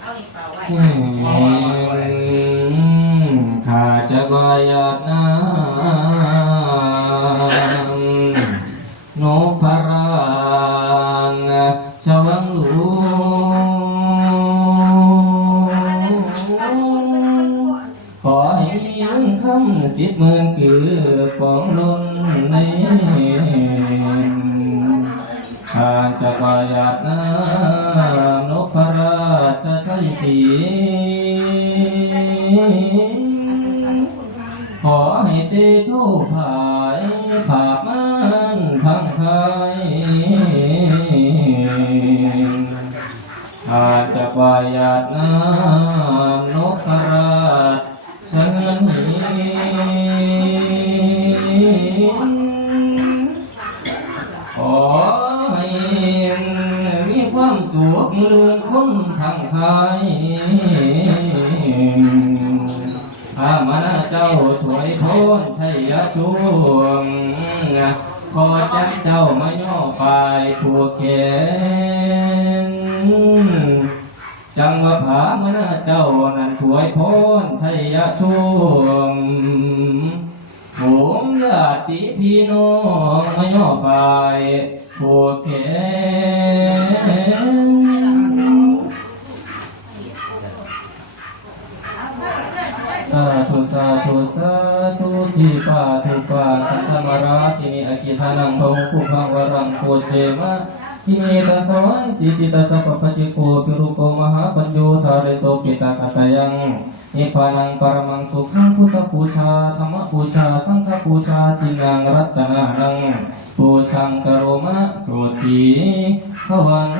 เอาอีกเปล่าไว้ข้าจะกายานา ชวายานานพราชชัยศรีขอให้เตโชผายผาบมันพังพายอาจะวายานา มีความสุขเลื่อนคนทางไทยข้ามานเจ้าช่วยพ้นชัยช่วงขอจักเจ้ามาย่อฝ่ายผู้แขนจังว่าผามนาเจ้านั้นถวยพ้นชัยช่วงผมญาติพี่น้องมาย่อฝ่ายผู้แขนสาธุ สาธุทีปาทุปาสันธมราทินิอากิทานังพงคุพังวรังโคเจมะทิเมตสวันสิติตสัพพะจิโกปิรุโกมหาปัญโยธาเรโตปิตากาตายังนิพพานังปรมังสุขังพุทธปูชาธรรมปูชา สังฆปูชาทินังรัตนานังปูชังกโรมะโสติภวัน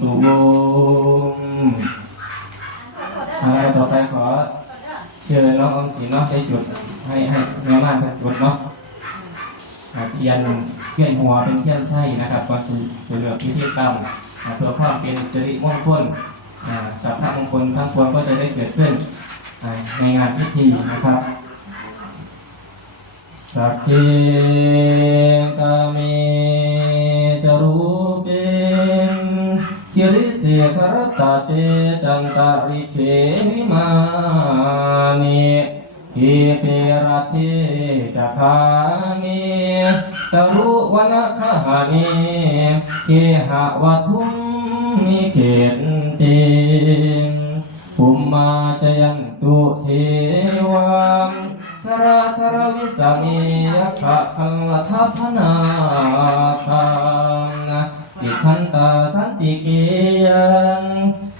ตุโมอ่าต่อไปขอ ชิญน้องออมสินเนาะใช้จุดให้ให้แม่ม่านป็นจุดเนาะเทียนเทียนหัวเป็นเทียนใช่นะครับก่อนจะจะเลือกพิธีกรรมเพื่อความเป็นสิริมงคลอ่าสัพพะมงคลทั้งปวงก็จะได้เกิดขึ้นในงานพิธีนะครับสักเกกาเมจารูเป็นกิริ เสกรตาเตจันตาริเชนิมานิทิเประเทจะคามิตรุวนะคหานิเคหะวัตุมมิเขนเตภูมิมาจยันตุเทวังสราคารวิสามียะขะคังละทัพนาคัง ติทันตาสันติเกยัง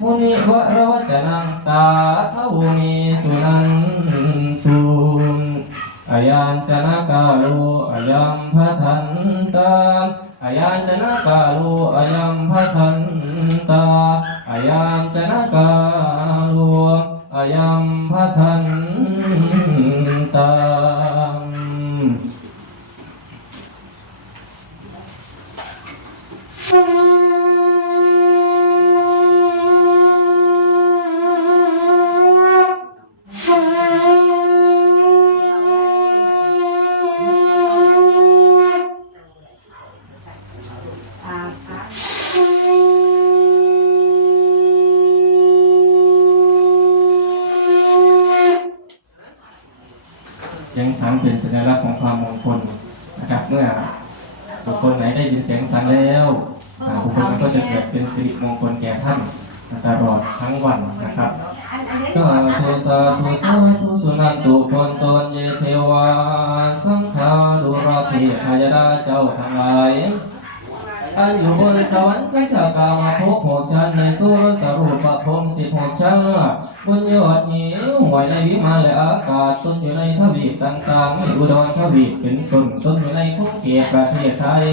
มุนิวะรวจนังสาทวุนิสุนันตุอายัญจนากาโลอายัมพะทันตาอายัญจนากาโลอายัมพะทันตาอายัมจนะกาโลอายัมพะทันตัง อ่า ยัง สังเป็นสัญลักษณ์ของความมงคลนะครับเมื่อบุคคลไหนได้ยินเสียงสังแล้วบุคคลนั้นก็จะเกิดเป็นสิริมงคลแก่ท่านตลอดทั้งวันนะครับอันอันนี้สาธุสาธุสาธุสุนันตุคนตนเยเทวาสังฆาดุราภิพายดาเจ้าทั้งหลาย อันอยู่บนสวรรค์ชั้นชากามาพบหกชั้นในสุรสรูปภพสิบหกชั้นบนยอดหิวหวยในวิมานและอากาศต้นอยู่ในทวีปต่างๆมีอุดรทวีปเป็นต้นต้นอยู่ในทุ่งเกียรประเทศไทย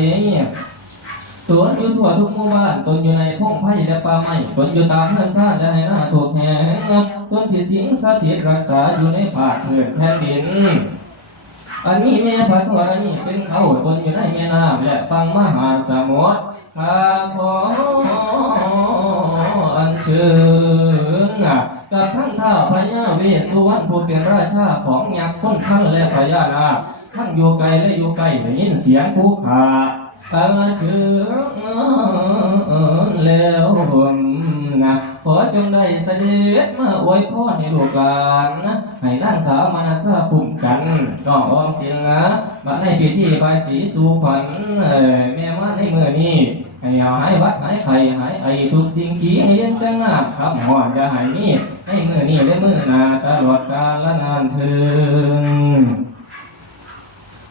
ตัวอยู่ทั่วทุกหมู่บ้านตนอยู่ในพงไผ่และป่าไม้ตนอยู่ตามเฮือนซ่านและในหน้าถูกแห่งตนที่สิงสถิตรักษาอยู่ในภาคพื้นแผ่นดิน อันนี้แม่พระธรณีเป็นเขาตนอยู่ในแม่น้ำและฟังมหาสมุทรข้าขออัญเชิญกับทั้งท้าพญาเวสสุวรรณผู้เป็นราชาของยักษ์คนทั้งและพญานาคทั้งอยู่ไกลและอยู่ใกล้ได้ยินเสียงผู้ขาข้าเชื่อแล้ว นะขอจงได้เสด็จมาอวยพรในลูกหลานนะให้นางสาวมานาสาภูมิกันน้องออมสินนะมาในพิธีบายสีสู่ขวัญแม่มาในเมื่อนี้ให้หายวัดหายไข้หายไอทุกสิ่งที่ให้เย็นจังนาครับหอดจะหายนี้ในมือนี้และมือหนาตลอดกาลละนานเทิน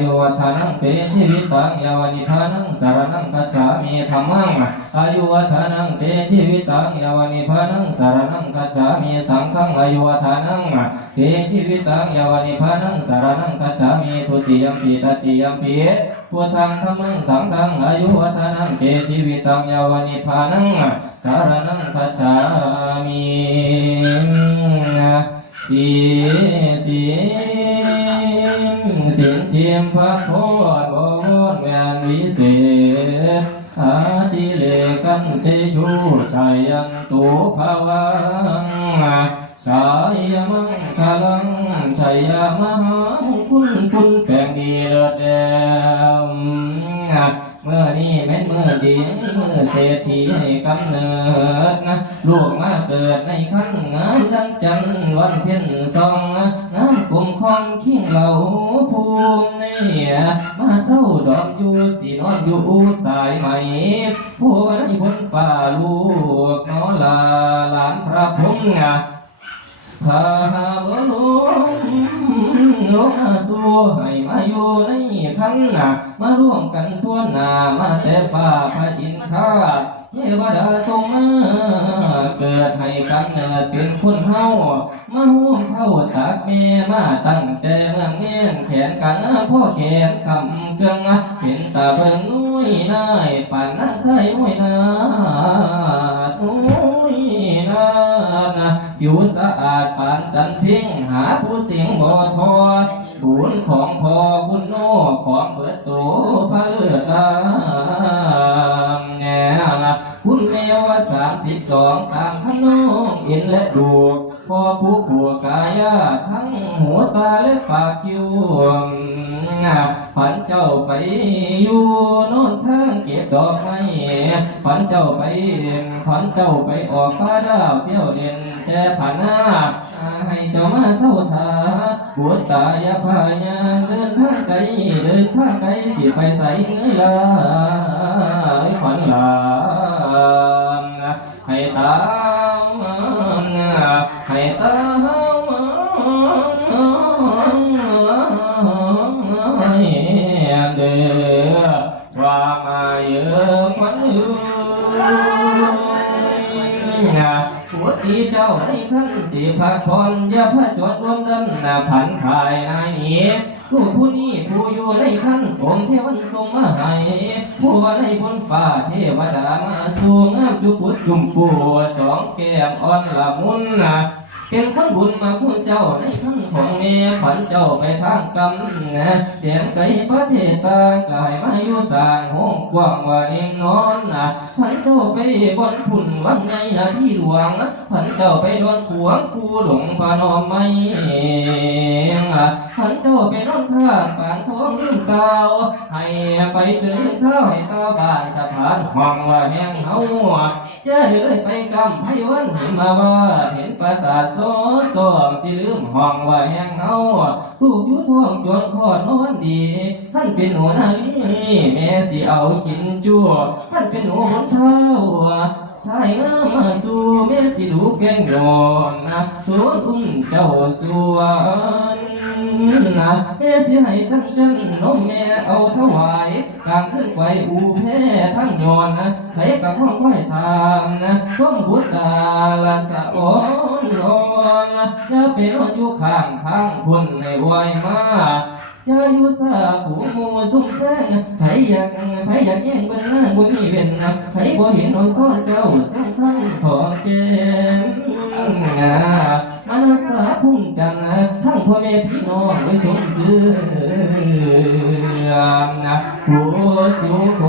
อายุวัฒนังเปชีวิตังยาวนิพานังสารนังกัจฉามิธรรมังอายุวัฒนังเปชีวิตังยาวนิพานังสารนังกัจฉามิสังฆังอายุวัฒนังเปชีวิตังยาวนิพานังสารนังกัจฉามิทุติยมปีตติยมปีพุทธังธรรมังสังฆังอายุวัฒนังเปชีวิตังยาวนิพานังสารนังกัจฉามิสีสี เทียมพระโคดบวรงานวิเศษอาทิเลกันเตชูชัยยันตุภาวังชายมังคลังชัยมหามงคุณคุณแปลงดีเลิศแดม เมื่อนี้แม่นเมื่อดีเมื่อเศรษฐีให้กำเนิดนะลูกมาเกิดในขั้นงานดังจันวันเพ็ญสองงานกลุ่มคองขิงเหล่าภูมิเนี่ยมาเศร้าดอกอยู่สีนอนอยู่สายไหมผู้ในบนฟ้าลูกนอลาหลานพระพงษ์ พาบลุงลงอาสู่ให้มาอยู่ในขันนามาร่วมกันทั่วหน้ามาแต่ฟ้าพระอินทราเทวดาทรงเกิดให้กำเนิดเป็นคนเฮามาห่วงเข้าตากเมมาตั้งแต่เมืองเมียนแขนกันพ่อแขนคำเกืองเป็นตาเบิ่งนุ้ยนายป่านนักใส่มวยนานุ้ย นานะผิวสะอาดปานจันเพ่งหาผู้เสียงบ่ทอบุญของพ่อบุญโนของเปิดโตพระเลือดลามแง่คุณแมวว่าสามสิบสองทามทั้งน้องอินและดูก พ่อผู้ผัวกายาทั้งหัวตาและปากคิ้วฝันเจ้าไปอยู่โน่นทางเก็บดอกไม้ฝันเจ้าไปฝันเจ้าไปออกป่าดาวเที่ยวเด่นแต่ผ่านหน้าให้เจ้ามาเศร้าทาปวดตายาพายาเดินทางไกลเดินทางไกลสิไปใส่เงยลาขวัญหลาให้ตา ให้ตามเด้อว่ามาเยอะขวัญเอ้ยหัวตีเจ้าในขั้นสีพักผ่อนอย่าพระจดรวมดำหน้าผันภายนายนี้ผู้ผู้นี้ ผู้อยู่ในขั้นองค์เทวันทรงมาให้ผู้ว่าในบนฟ้าเทวดามาสู่งามจุปุดจุมปูสองแก้มอ่อนละมุนนะเป็นคนบุญมาคุณเจ้าในขั้นของเมียฝันเจ้าไปทางกรรมนะเดียนไก่ประเทศตากลายมาอยู่สร้างห้องกว้างว่าเองนอนนะฝันเจ้าไปบนพุ่นวังในนาที่หลวงฝันเจ้าไปโดนขวงกูหลงพานอมไม่ ฝันเจ้าไปนอนข้างปางท้องลืมเก่าให้ไปถึงข้าวให้ตาบ้านสถานห้องว่าแห้งเฮาอย่าเลยไปกำให้วันเห็นมาว่าเห็นปราสาทโซโซมสิลืมห้องว่าแห้งเฮาลูกอยู่ท้องจนคลอดนอนดีท่านเป็นหนูนาลีแม่สิเอากินจั่วท่านเป็นหนูหนเท้าสายงามาสู่แม่สิลูกแกงโยนนะสวนอุ้มเจ้าสวน นะแม่สิให้ทั้งจันนมแม่เอาถวายกลางขึ้นไว้อูแพ้ทั้งโยนนะใครกับห้องไว้ทางนะส้มบุตรดาลสะออนรอนนะอย่าไปนอนอยู่ข้างทางพุ่นในวัยมาอย่าอยู่ซาฝูงมู่สุ่มแซงไผอยากไผอยากแย่งเบิ่งหน้าบ่มีเว้นนะไผบ่เห็นอ่อนซ้อนเจ้าสร้างทั้งทองแก้มง พี่น้องได้สมเสื่อนะผู้สุข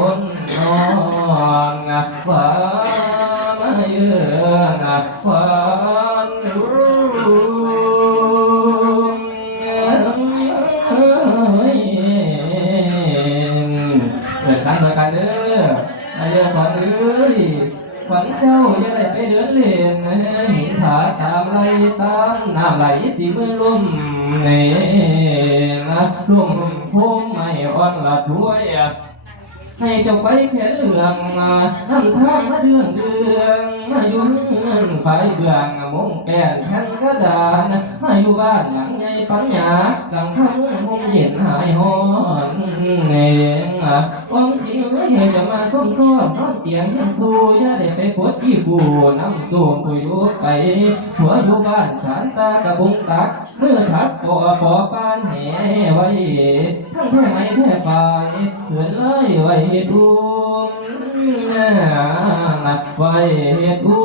ขวัญเจ้าอย่าได้ไปเดินเล่นเห็นขาตามไรตามน้ำไหลสีมือลุ่มเนี่นะลุ่มคงไม่อ่อนละถ้วย ให้เจ้าไปแค่เหลืองมานำทามาเดือนเดืองมาอยู่เมืองไฟเบืองมงแก่นแทนกระดานมาอยู่บ้านหลังใหญ่ปัญญาหลังข้างมงเย็นหายหอนเองวังสิงเห็นจะมาส้มซ้อนนอนเตียงยังกูอย่าได้ไปกดที่กูน้ำสูงกูอยู่ไปหัวอยู่บ้านสารตากระบุงตัก เมื่อทัดปอปอปานแห่ไว้ทั้งแพ่ไม้แพ่ไฟเถื่อนเลยไว้ดูนะไว้ดู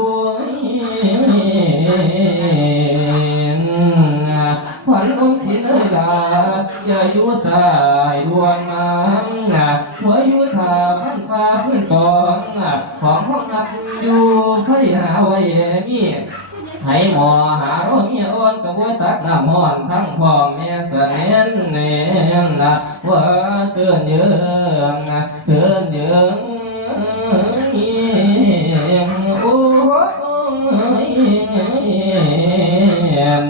ขวัญองค์สินเอ้ยลาอย่าอยู่สายดวงมังหัวอยู่ทาฟันฟ้าฟื้นกองของห้องนับอยู่ไฟหาไว้มีให้หมอหาโรมี อ่อนกระบวยตักน้ำห้อนทั้งพ่อแม่เสนนเนนนะว่าเสื่อเยืองนะเสื่อเยืองโอ้ย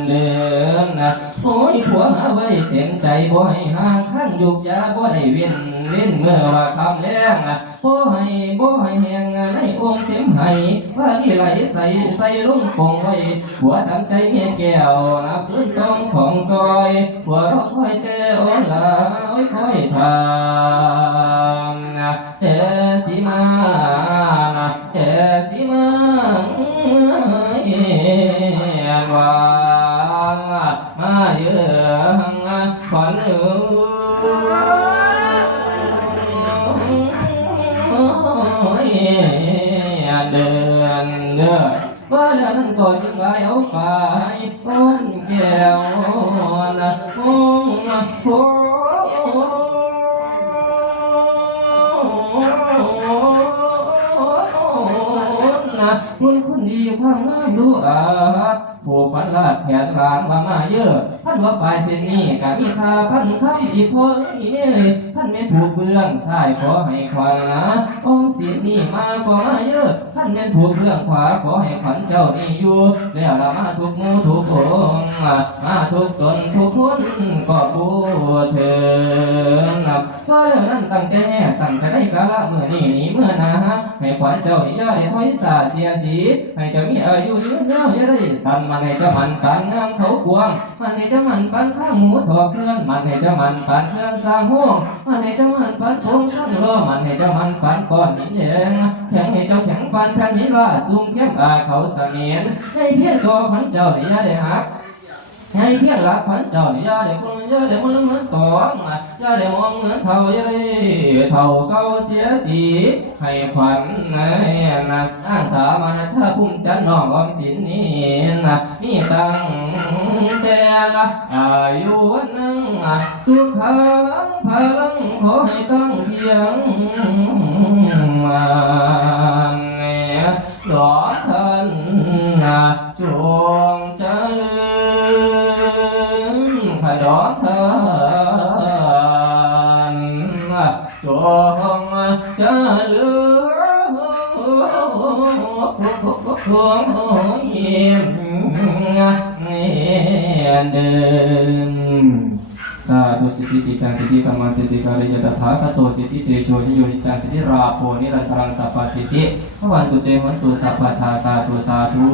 เดือนนะโอ้ยผัวหาไว้เต็มใจบ่ให้ห่างขั้นยุกยาบ่ได้เวียนเล่นเมื่อว่าคำแรงนะ บ่อให้บ่ให้แหงในองค์เต็มให้ว่าที่ไหลใส่ใส่ลงคงไว้หัวตามใจเมียแก้วนะฟื้นต้องของซอยหัวรอกคอยเตออนลาอ้ยคอยทำนะเฮสิมาเฮสิมาเยนวางมาเยืองขวัญเอ้ ยเดินเดินว่าแล้วนั้นก็จึงไปเอาฝ่ายพ้นแก้วนะคงโคนะคุณคุณดีความงามดูอาผู้พันลาดแผนลางว่ามาเยอะ ท่านว่าฝ่ายเส้นนี้กะมีค่าพันคำอีโพออีเอ้ยท่านไม่ผูกเบื้องซ้ายขอให้ขวัญนะองค์ศินี่มาก็มาเยอะท่านเป็นผู้เบื้องขวาขอให้ขวัญเจ้านี่อยู่แล้วเรามาทุกหมู่ทุกคงมาทุกตนทุกคนก็บูเถิ นเพราเรื่องนั้นตั้งใจแน่ตั้งใจได้กาละเมื่อนี้นี้เมื่อนาให้ขวัญเจ้าอย่าได้ถอยสาเสียสีให้เจ้ามีอายุยืนยาวอย่าได้สั่นมันให้เจ้ามันการงามเขาควงมันให้เจ้ามันการข้างหมูถอเคลื่อนมันให้เจ้ามันปันเครื่องสร้างห้องมันให้เจ้ามันปันโครงสร้างล้อมันให้เจ้ามันปันก้อนหินแดงแข็งให้เจ้าแข็งปานแผ่นหินว่าสูงเข้มอาเขาเสมียนให้เพียงตัวพันเจ้าอย่าได้หัก ให้เพียงหลักพันเจ้าอย่าได้คนอย่าได้มันเหมือนตองอย่าได้มองเหมือนเท่าอย่าได้เท่าเก่าเสียสีให้ขวัญนะนะอาสามานะชาพุ่มจันน้องออมสินนี่นะมีตังแต่ละอายุวันหนึ่งสุขังพลังขอให้ตั้งเพียงมันหลอท่านจงเจริ ขดอท่านจงเจริญพวงเยี่ยมเดินสาธุสิทธิติจังสิทธิธรรมสิทธิการิยตถาคโตสิทธิเตโชชโยหิจังสิทธิราโพนิรันตรังสัพพสิทธิพระวันตุเตหันตุสัพพทาสาธุสาธุ